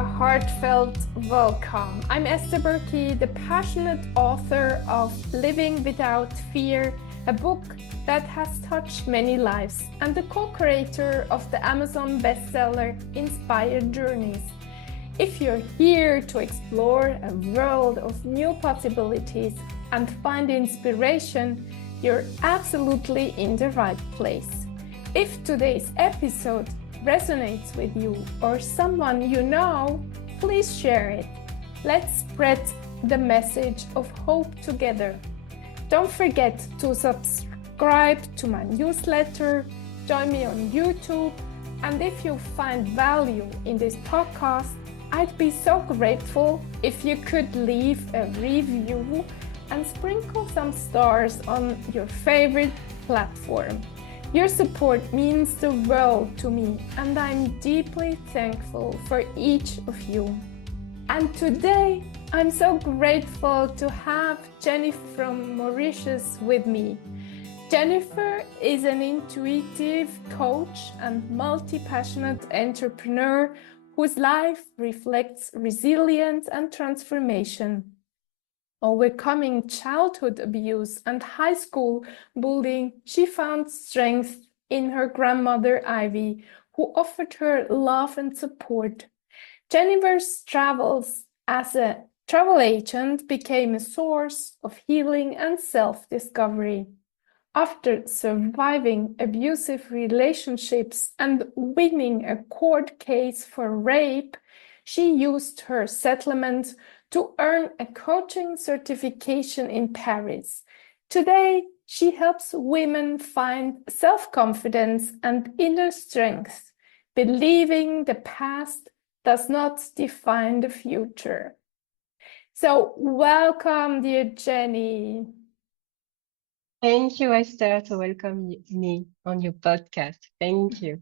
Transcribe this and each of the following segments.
a heartfelt welcome. I'm Esther Buerki, the passionate author of Living Without Fear, a book that has touched many lives, and the co-creator of the Amazon bestseller Inspired Journeys. If you're here to explore a world of new possibilities and find inspiration, you're absolutely in the right place. If today's episode resonates with you or someone you know, please share it. Let's spread the message of hope together. Don't forget to subscribe to my newsletter, join me on YouTube, and if you find value in this podcast, I'd be so grateful if you could leave a review and sprinkle some stars on your favorite platform. Your support means the world to me, and I'm deeply thankful for each of you. And today, I'm so grateful to have Jenny from Mauritius with me. Jennifer is an intuitive coach and multi-passionate entrepreneur whose life reflects resilience and transformation. Overcoming childhood abuse and high school bullying, she found strength in her grandmother Ivy, who offered her love and support. Jennifer's travels as a travel agent became a source of healing and self-discovery. After surviving abusive relationships and winning a court case for rape, she used her settlement to earn a coaching certification in Paris. Today, she helps women find self-confidence and inner strength, believing the past does not define the future. So, welcome, dear Jenny. Thank you, Esther, to welcome me on your podcast. Thank you.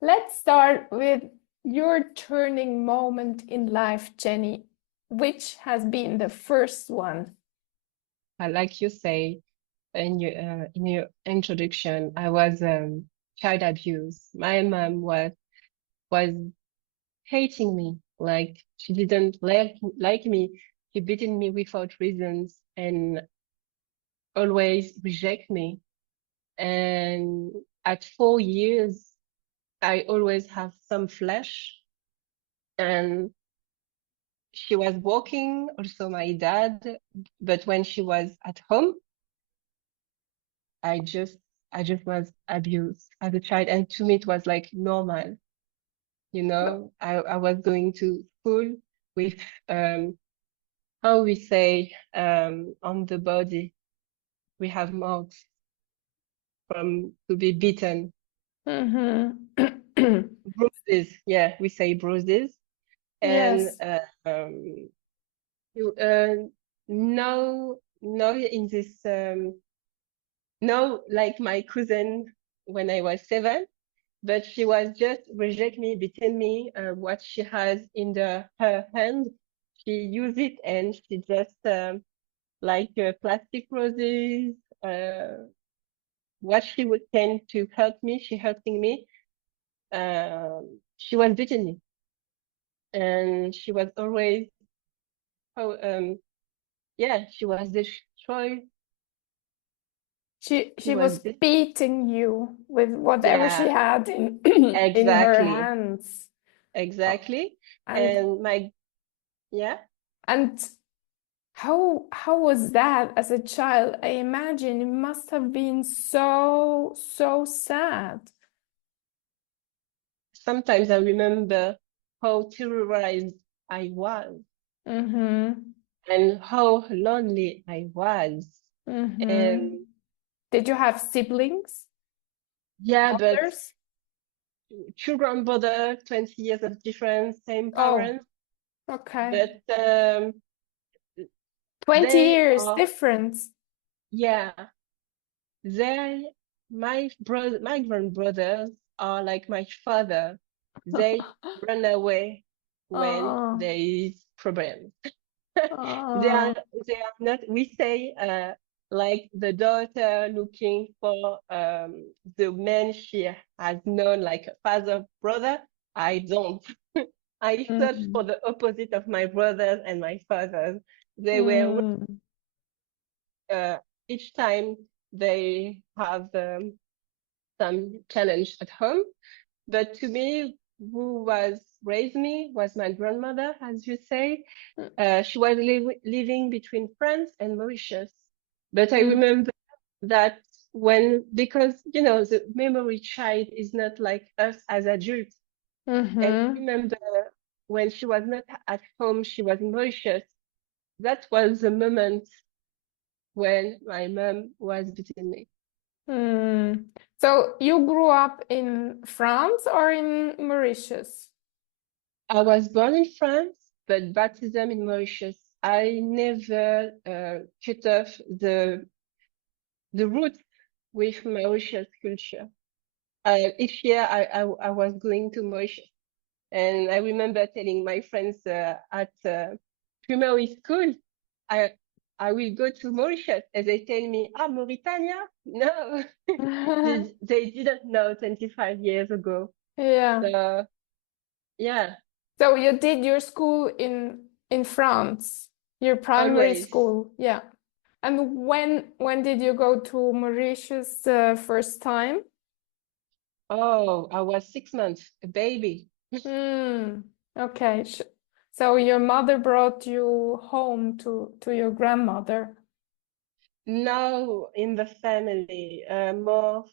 Let's start with your turning moment in life, Jenny. Which has been the first one? Like you say in your introduction, I was child abuse. My mom was hating me, like she didn't like me. She beating me without reasons and always reject me. And at 4 years, I always have some flash, and she was working, also my dad, but when she was at home, I just I just was abused as a child, and to me it was like normal, you know. I was going to school with how we say on the body we have marks from to be beaten, Mm-hmm. bruises. Yeah, we say bruises, and Yes. you now in this now like my cousin when I was 7, but she was just reject me, beating me. What she has in her hand, she use it and she just like plastic roses. What she would tend to help me, she helping me. She was beating me, and she was always oh yeah, she was destroyed. She She was was this beating you with whatever she yeah, had in in her exactly, hands. exactly. And And my yeah. and how was that as a child? I imagine it must have been so sad. Sometimes I remember how terrorized I was Mm-hmm. and how lonely I was. Mm-hmm. And Did you have siblings? yeah, but Brothers? two grandmother, 20 years of difference, same Oh, parents, okay. but 20 they years are, difference. yeah, they, my grandbrothers are like my father. They run away when Oh, there is problem. They oh. are they are not. We say like the daughter looking for the man she has known like a father brother. I don't. I searched for Mm. the opposite of my brothers and my fathers. They were Mm. uh, each time they have some challenge at home. But to me, who was raised me was my grandmother, as you say. She was living between France and Mauritius. But I Mm. remember that because, the memory child is not like us as adults. And I Mm-hmm. remember when she was not at home, she was in Mauritius. That was the moment when my mom was beating me. Mm. So you grew up in France or in Mauritius? I was born in France, but baptism in Mauritius. I never cut off the roots with Mauritius culture. Each year I was going to Mauritius, and I remember telling my friends at primary school, I I will go to Mauritius, and they tell me, ah, Mauritania? No, they didn't know 25 years ago. Yeah. So yeah, So you did your school in France, your primary always. school. Yeah. And when did you go to Mauritius the first time? Oh, I was 6 months, a baby. Hmm. Okay. So your mother brought you home to your grandmother. Now in the family, more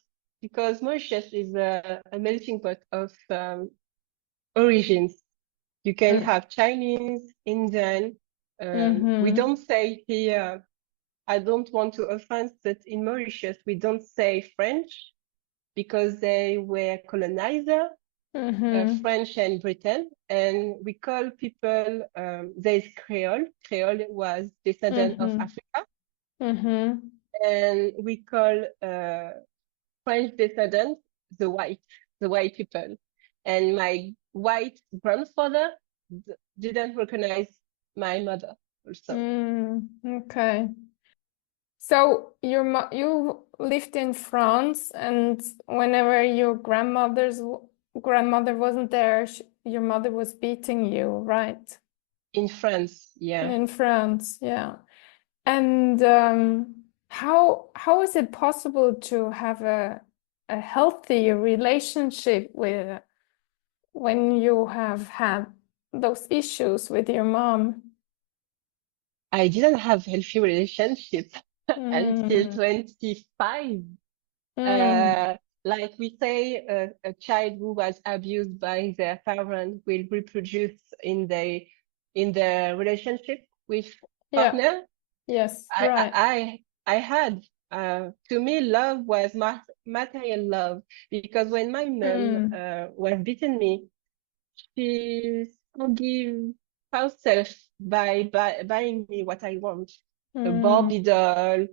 because Mauritius is a melting pot of origins. You can Mm. have Chinese, Indian. We Mm-hmm. don't say here, I don't want to offend, but in Mauritius, we don't say French because they were colonizer, Mm-hmm. French and Britain. And we call people, there's Creole. Creole was descendant of Mm-hmm. Africa. Mm-hmm. And we call French descendants the white people. And my white grandfather didn't recognize my mother also. Mm. Okay. So you lived in France, and whenever your grandmother wasn't there, your mother was beating you, right? In France, yeah. In France, yeah. And how is it possible to have a healthy relationship with when you have had those issues with your mom? I didn't have healthy relationships until Mm, 25. mm, Uh, like we say, a child who was abused by their parent will reproduce in the relationship with yeah, partner. yes, I I right. I I had to me love was material love because when my mom Mm, was beating me, she forgive herself by buying me what I want, a mm, Barbie doll,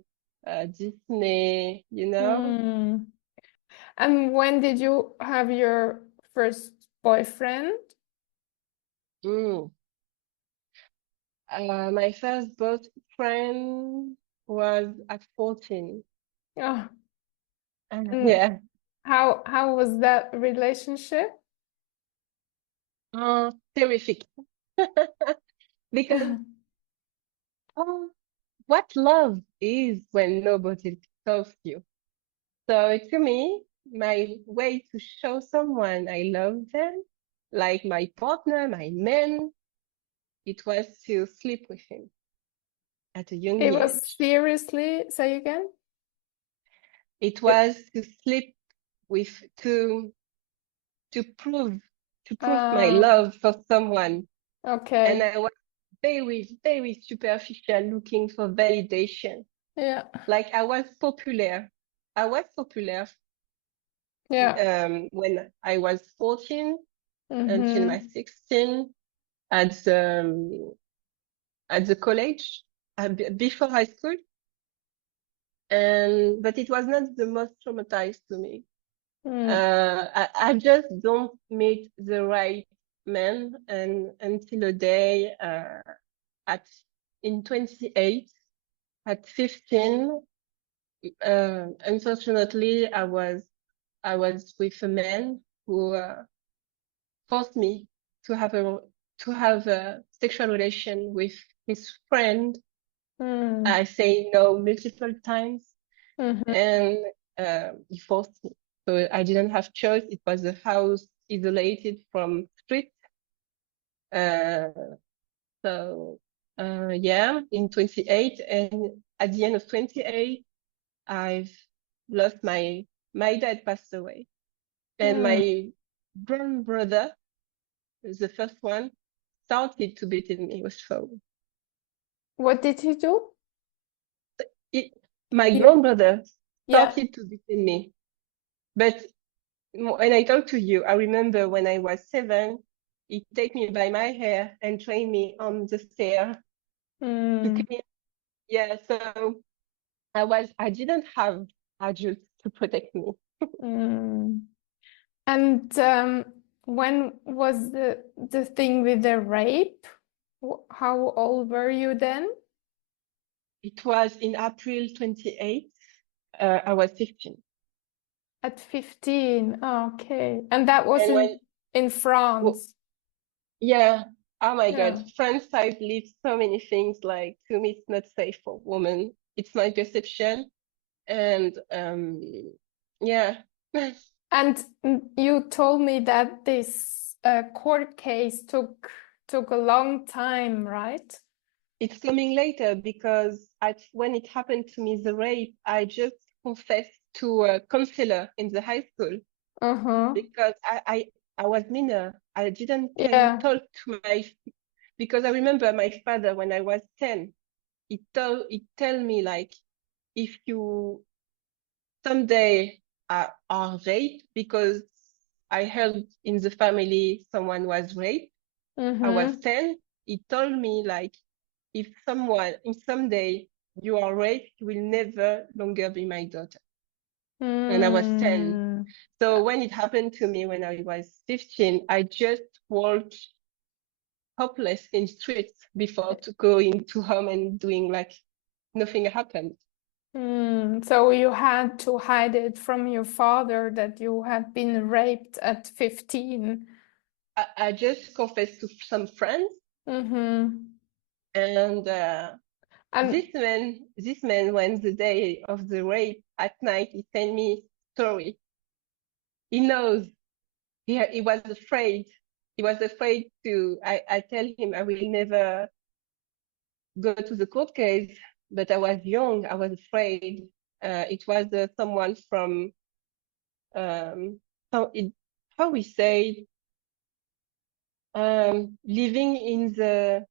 Disney, you know. mm. And when did you have your first boyfriend? Mm. My first boyfriend was at 14. Oh, and Yeah. how was that relationship? Terrific. Because oh, what love is when nobody tells you. So to me, my way to show someone I love them, like my partner, my man, it was to sleep with him at a young It was age. seriously, say again? It It, was to sleep with to prove to prove my uh, love for someone. And okay. I was very superficial looking for validation. Yeah. Like I was popular. I was popular Yeah. when I was 14 until my Mm-hmm. 16 at the college before high school. And but it was not the most traumatized to me. Mm. I just don't meet the right man and until a day at in 28 at 15 unfortunately I was with a man who forced me to have a sexual relation with his friend. Mm. I say no multiple times, Mhm. and he forced me. So I didn't have choice. It was a house isolated from street. Uh, so yeah, in 28, and at the end of 28, I've lost my dad passed away, and Mm. my grandbrother, the first one, started to beat me with phone. What did he do? It, my You, grandbrother yeah. started to beat me, but when I talk to you, I remember when I was 7, he take me by my hair and train me on the stair to Mm. clean. Yeah, so I didn't have adults to protect me. Mm. And when was the thing with the rape? How old were you then? It was in April 28th. I was 15. At 15. Okay. And that was And in w- France. yeah, oh my God, Yeah. France, I've lived so many things. Like, to me, it's not safe for women. It's my perception. And yeah, And you told me that this court case took a long time, right? it's coming later because when it happened to me, the rape, I just confessed to a counselor in the high school Uh-huh. because I was minor. I didn't can Yeah. talk to because I remember my father when I was 10, he tell me like, if you someday are raped, because I heard in the family someone was raped. I was Mm-hmm. 10. He told me like, if someday you are raped, you will never longer be my daughter. And I was 10. Mm. So when it happened to me when I was 15, I just walked hopeless in streets before to go into home and doing like nothing happened. So you had to hide it from your father that you had been raped at 15. I just confessed to some friends, Mm-hmm. and And this man, when the day of the rape at night, he sent me story. He knows. He was afraid. He was afraid to. I tell him I will never go to the court case, but I was young. I was afraid. It was someone from how it how we say, living in the,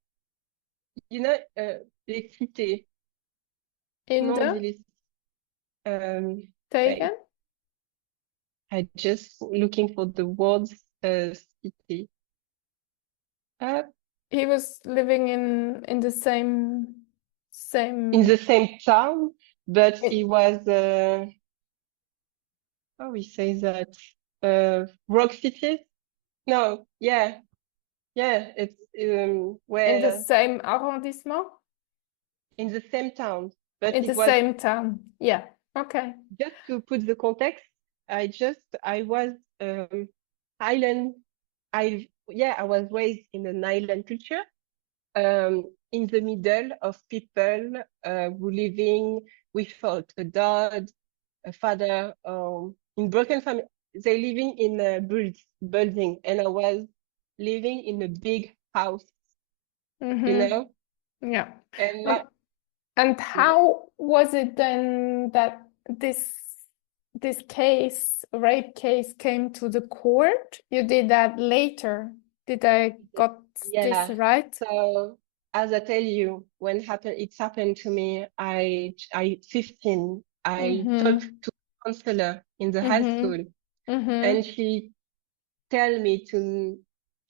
les cités. in Comment on the dit les taken, wait, I just looking for the words, city. Uh, he was living in the in same the same town, but in, he was, how we say that, rock cities? No, yeah, yeah, it's in the where same arrondissement, in the same town, but in the it was same town. Yeah. Okay. just to put the context. I was island. I was raised in an island culture, in the middle of people who living without a dad, a father, in broken family. They living in a building, and I was living in a big house, you Mm-hmm. know. Yeah. And And yeah, how was it then that this case, rape case, came to the court? You did that later. Did I got this yeah. right? So as I tell you, it happened to me. I 15. I talked Mm-hmm. to a counselor in the high Mm-hmm. school, Mm-hmm. and she tell me to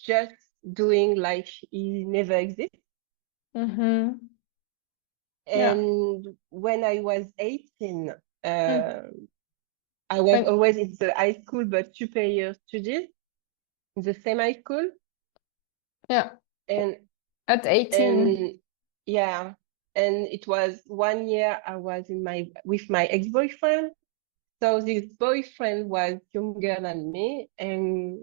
just doing like he never exists. Mm-hmm. Yeah. And when I was 18, Mm. uh, I was When always in the high school, but superior studies in the same high school. yeah, And at 18. and yeah, and it was 1 year I was with my ex-boyfriend. So this boyfriend was younger than me, and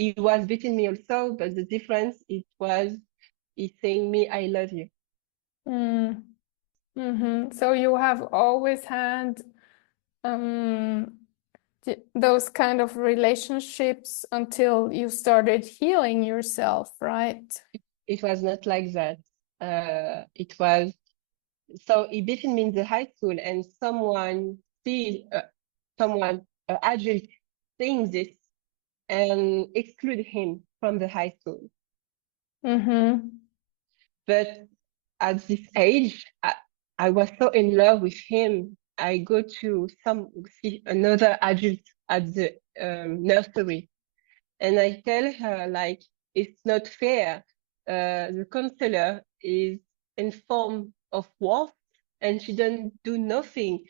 he was beating me also, but the difference it was he's saying me, I love you. Mm. So you have always had um, those kind of relationships until you started healing yourself, right? It was not like that. It was so he beaten me in the high school, and someone adult seeing this and exclude him from the high school. Mm-hmm. But at this age, I was so in love with him. I go to see another adult at the nursery, and I tell her like it's not fair. The counselor is informed of worth, and she don't do nothing.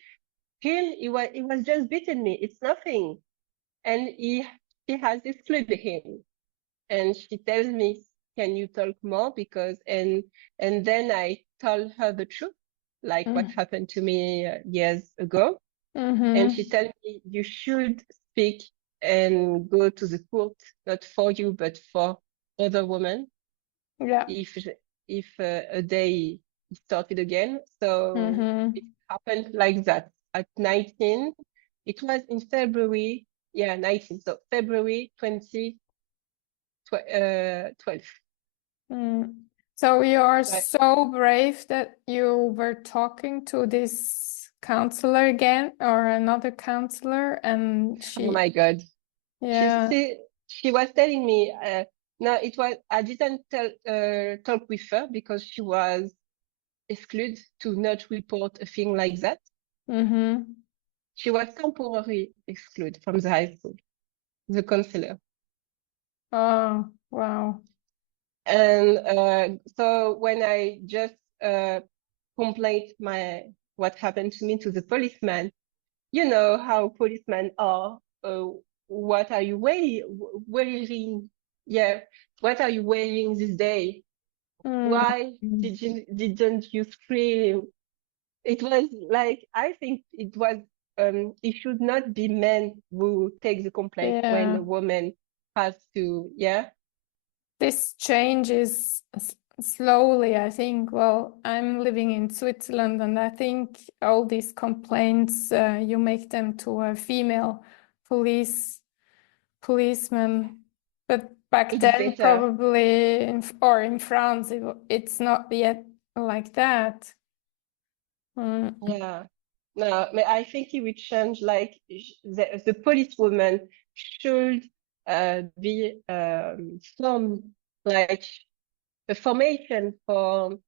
He was just beating me. It's nothing, and she has excluded him. And she tells me, "Can you talk more?" And then I told her the truth, like what happened to me years ago. And she Mm-hmm. told me, "You should speak and go to the court, not for you, but for other women, Yeah. if a day started again." So it Mm-hmm. happened like that at 19. It was in February, yeah, 19. So February 2012. Mm. So you are Right. so brave that you were talking to this counselor again or another counselor, and Oh my God. She yeah. she she was telling me, no, I didn't talk with her because she was excluded to not report a thing like that. Mm-hmm. She was temporarily excluded from the high school, the counselor. Oh, wow. And so when I just complained what happened to me to the policeman, you know how policemen are. What are you wearing? Yeah, what are you wearing this day? Why Mm. didn't you scream? It was like I think it was. It should not be men who take the complaint when Yeah. a woman has to. Yeah, This changes slowly, I think. Well, I'm living in Switzerland, and I think all these complaints, you make them to a female policeman. But back it's then, better. probably, or in France, it's not yet like that. Mm. Yeah. No, but I think it would change. Like the policewoman should be formed like a formation for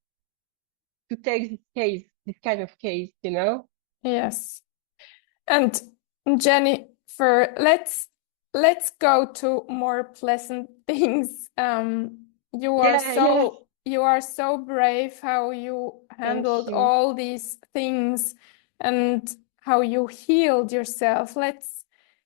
to take this kind of case, you know? Yes. And Jenny, for let's go to more pleasant things. Yeah, yeah. You are so brave how you Thank handled you. all these things and how you healed yourself.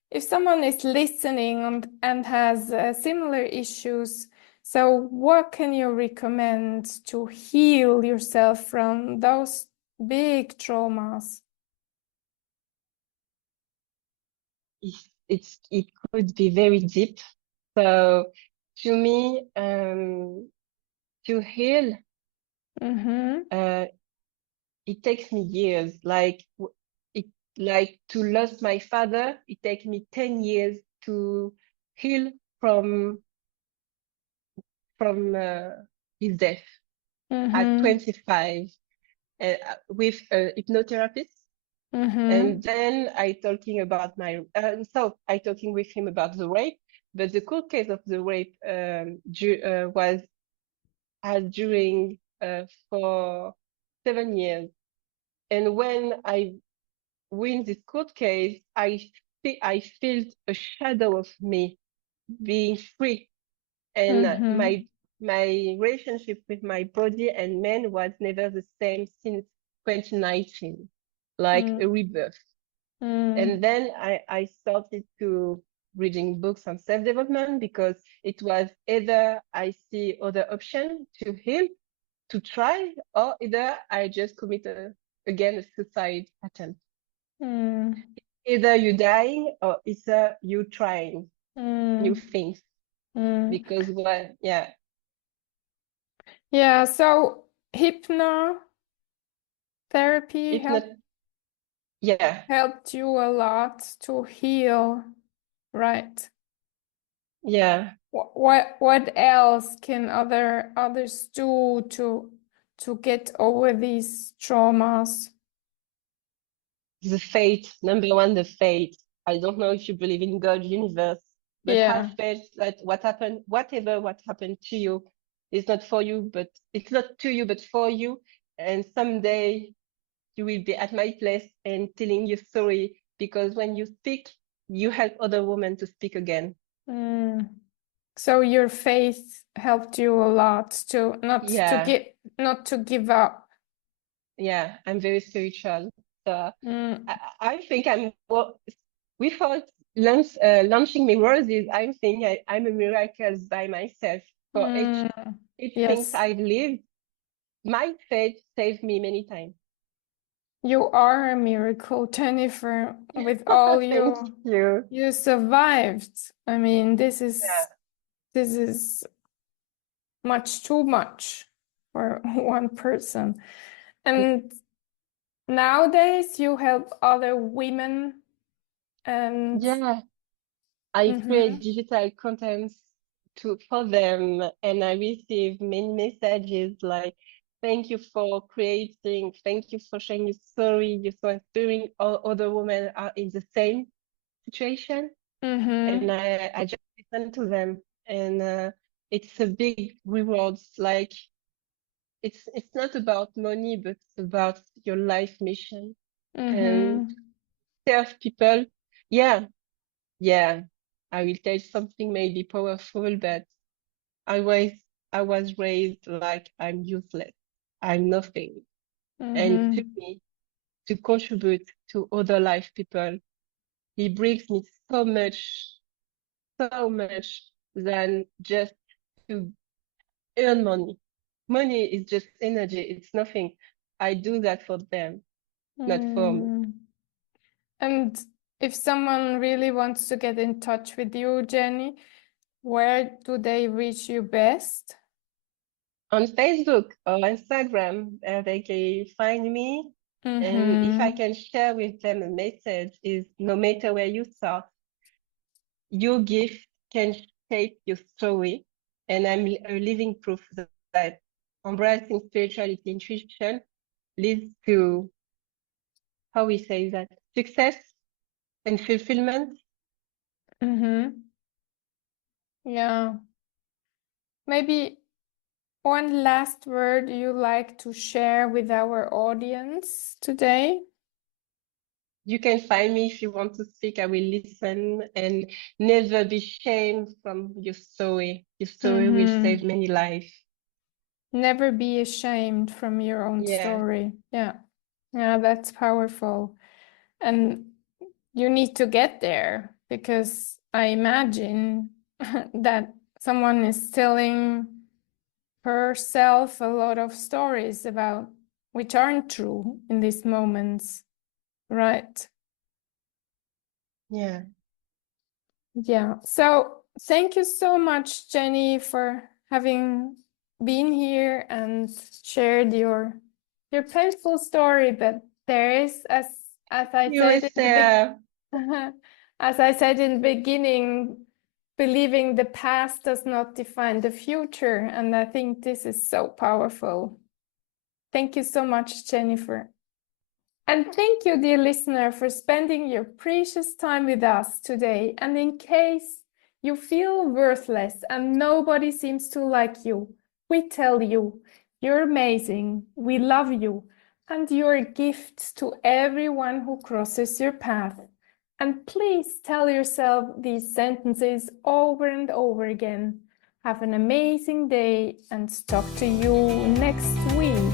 If someone is listening and has similar issues, so what can you recommend to heal yourself from those big traumas? It could be very deep. So to me, to heal, Mm-hmm. uh, it takes me years. It like to lose my father, it takes me 10 years to heal from from his death at Mm-hmm. 25 with a hypnotherapist. Mm-hmm. And then I talking with him about the rape, but the court case of the rape was had during for 7 years. And when I win this court case, I felt a shadow of me being free, and Mm-hmm. my relationship with my body and men was never the same since 2019, like a rebirth. Mm-hmm. And then I started to reading books on self-development because it was either I see other option to heal, to try, or either I just again a suicide attempt. Mm-hmm. Either you dying or either you trying new Mm-hmm. things. because Yeah, so hypnotherapy hypnot yeah, helped you a lot to heal, right? yeah. What else can others do to get over these traumas? The fate, number one, the fate. I don't know if you believe in God, universe, but have Yeah. faith that what happened to you is not for you, but it's not to you, but for you. And someday you will be at my place and telling your story because when you speak, you help other women to speak again. Mm. So your faith helped you a lot to Yeah, not to give up. yeah, I'm very spiritual. So Mm. I think without launching me roses, I think I'm a miracle by myself. For Mm. each things Yes, I've lived, my faith saved me many times. you are a miracle, Jennifer, with all Thank you. you survived. I mean, Yeah. this is much too much for one person. And nowadays you help other women and Yeah. I create mhm, digital contents for them and I receive many messages like thank you for creating, thank you for sharing your story, you're so inspiring. All other women are in the same situation and mhm, I just listen to them and it's a big rewards like it's not about money but it's about your life mission and mhm, serve people. Yeah, yeah. I will tell you something maybe powerful, but I was I was raised like I'm useless. I'm nothing. And to mhm, me, to contribute to other life people, it brings me so much than just to earn money. Money is just energy. It's nothing. I do that for them, not for me. mm. And if someone really wants to get in touch with you, Jenny, where do they reach you best? On Facebook or Instagram, they can find me. And if I Mm-hmm. can share with them a message is no matter where you start, your gift can shape your story. And I'm a living proof that embracing spirituality intuition leads to, how we say that, success and fulfillment. Mm-hmm. Yeah. Maybe one last word you like to share with our audience today? You can find me if you want to speak. I will listen and never be shamed from your story. Your story will save Mm-hmm. many lives. Never be ashamed from your own Yeah, story. Yeah. Yeah, that's powerful. And you need to get there because I imagine that someone is telling herself a lot of stories about which aren't true in these moments, right? yeah. Yeah. So thank you so much, Jenny, for having been here and shared your painful story. But there is, as I You said in the Esther. as I said in the beginning, believing the past does not define the future, and I think this is so powerful. Thank you so much, Jennifer. And thank you, dear listener, for spending your precious time with us today. And in case you feel worthless and nobody seems to like you, we tell you, you're amazing, we love you, and you're a gift to everyone who crosses your path. And please tell yourself these sentences over and over again. Have an amazing day and talk to you next week.